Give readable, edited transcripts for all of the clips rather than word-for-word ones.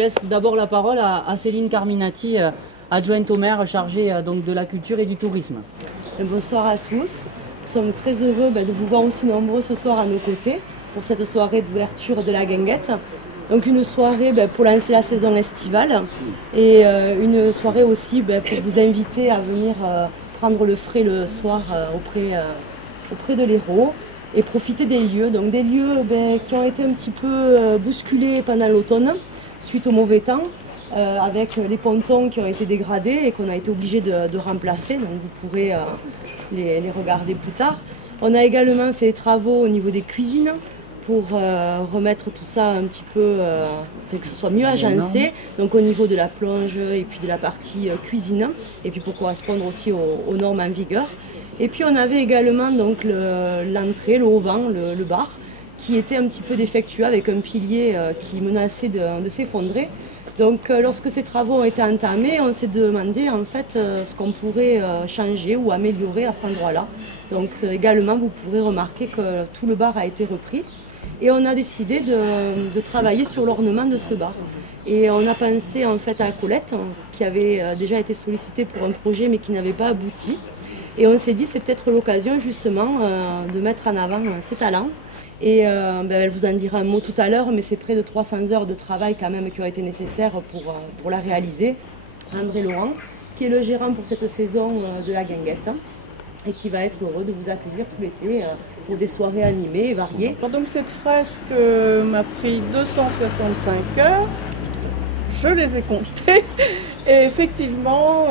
laisse d'abord la parole à Céline Carminati, adjointe au maire chargée donc de la culture et du tourisme. Bonsoir à tous. Nous sommes très heureux de vous voir aussi nombreux ce soir à nos côtés pour cette soirée d'ouverture de la Guinguette. Donc une soirée pour lancer la saison estivale et une soirée aussi pour vous inviter à venir prendre le frais le soir auprès de l'Hérault et profiter des lieux. Donc des lieux qui ont été un petit peu bousculés pendant l'automne suite au mauvais temps, avec les pontons qui ont été dégradés et qu'on a été obligé de remplacer. Donc vous pourrez les regarder plus tard. On a également fait des travaux au niveau des cuisines pour remettre tout ça un petit peu, que ce soit mieux agencé, donc au niveau de la plonge et puis de la partie cuisine, et puis pour correspondre aussi aux normes en vigueur. Et puis on avait également donc l'entrée, le haut-vent, le bar, qui était un petit peu défectueux avec un pilier qui menaçait de s'effondrer. Donc lorsque ces travaux ont été entamés, on s'est demandé en fait ce qu'on pourrait changer ou améliorer à cet endroit-là. Donc également vous pourrez remarquer que tout le bar a été repris. Et on a décidé de travailler sur l'ornement de ce bar. Et on a pensé en fait à Colette, qui avait déjà été sollicitée pour un projet mais qui n'avait pas abouti. Et on s'est dit c'est peut-être l'occasion justement de mettre en avant ses talents. Et elle vous en dira un mot tout à l'heure, mais c'est près de 300 heures de travail quand même qui ont été nécessaires pour la réaliser. André Laurent, qui est le gérant pour cette saison de la Guinguette, et qui va être heureux de vous accueillir tout l'été pour des soirées animées et variées. Donc cette fresque m'a pris 265 heures, je les ai comptées, et effectivement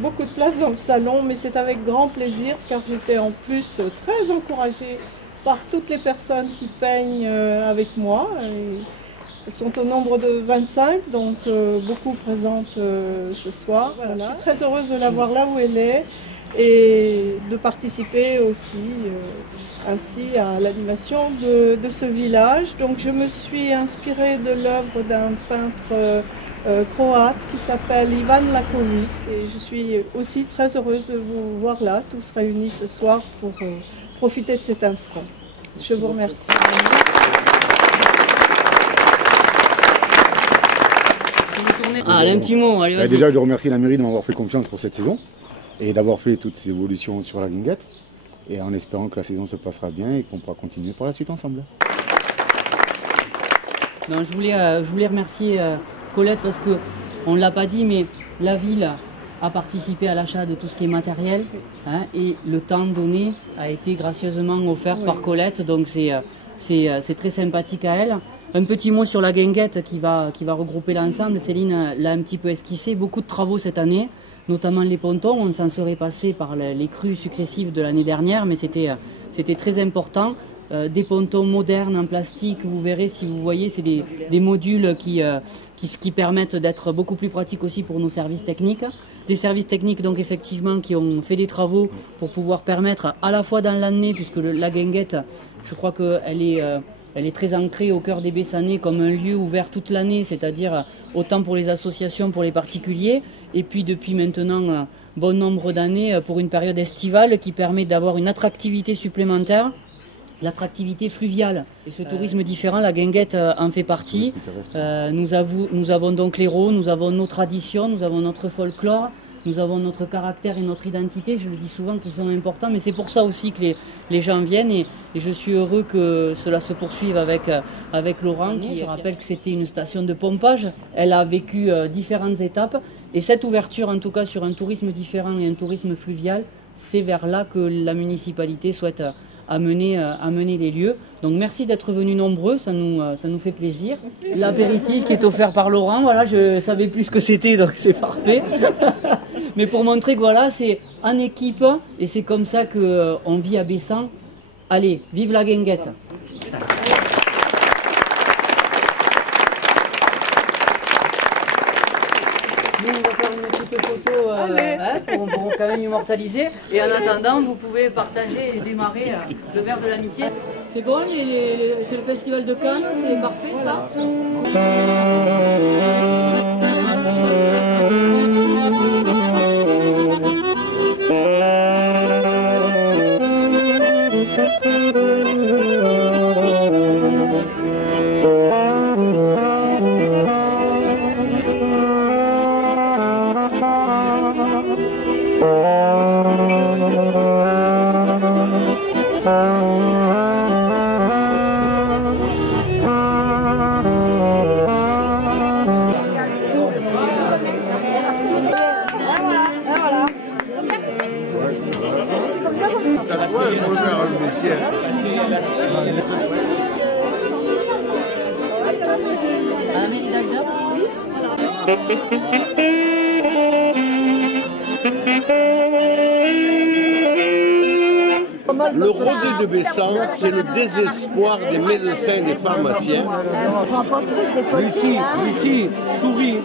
beaucoup de place dans le salon, mais c'est avec grand plaisir car j'étais en plus très encouragée par toutes les personnes qui peignent avec moi. Elles sont au nombre de 25, donc beaucoup présentes ce soir. Voilà. Je suis très heureuse de la voir là où elle est et de participer aussi ainsi à l'animation de ce village. Donc je me suis inspirée de l'œuvre d'un peintre croate qui s'appelle Ivan Lakovic et je suis aussi très heureuse de vous voir là, tous réunis ce soir pour profiter de cet instant. Je vous remercie. Un petit mot, allez, vas-y. Déjà, je remercie la mairie de m'avoir fait confiance pour cette saison et d'avoir fait toutes ces évolutions sur la Guinguette, et en espérant que la saison se passera bien et qu'on pourra continuer par la suite ensemble. Non, je voulais remercier Colette parce qu'on ne l'a pas dit, mais la ville a participé à l'achat de tout ce qui est matériel, hein, et le temps donné a été gracieusement offert par Colette, donc c'est très sympathique à elle. Un petit mot sur la Guinguette qui va regrouper l'ensemble. Céline l'a un petit peu esquissé. Beaucoup de travaux cette année, notamment les pontons. On s'en serait passé par les crues successives de l'année dernière, mais c'était très important. Des pontons modernes en plastique, vous verrez si vous voyez, c'est des modules qui permettent d'être beaucoup plus pratiques aussi pour nos services techniques. Des services techniques donc effectivement qui ont fait des travaux pour pouvoir permettre à la fois dans l'année, puisque la Guinguette, je crois qu'elle est très ancrée au cœur des Bessanais comme un lieu ouvert toute l'année, c'est-à-dire autant pour les associations, pour les particuliers, et puis depuis maintenant bon nombre d'années pour une période estivale qui permet d'avoir une attractivité supplémentaire, l'attractivité fluviale. Et ce tourisme différent, la Guinguette en fait partie. Nous avons donc l'Hérault, nous avons nos traditions, nous avons notre folklore, nous avons notre caractère et notre identité. Je le dis souvent qu'ils sont importants, mais c'est pour ça aussi que les gens viennent, et je suis heureux que cela se poursuive avec Laurent. Je rappelle que c'était une station de pompage. Elle a vécu différentes étapes, et cette ouverture, en tout cas sur un tourisme différent et un tourisme fluvial, c'est vers là que la municipalité souhaite amener les lieux. Donc merci d'être venus nombreux, ça nous fait plaisir. L'apéritif qui est offert par Laurent, voilà, je savais plus ce que c'était, donc c'est parfait. Mais pour montrer que voilà, c'est en équipe, et c'est comme ça qu'on vit à Bessan. Allez, vive la Guinguette! Nous, on va faire une petite photo pour quand même immortaliser. Et en attendant, vous pouvez partager et démarrer le verre de l'amitié. C'est bon, c'est le festival de Cannes, c'est parfait ça? À la mairie d'Agda. Le rosé de Bessan, c'est le désespoir des médecins et des pharmaciens. Lucie, souris.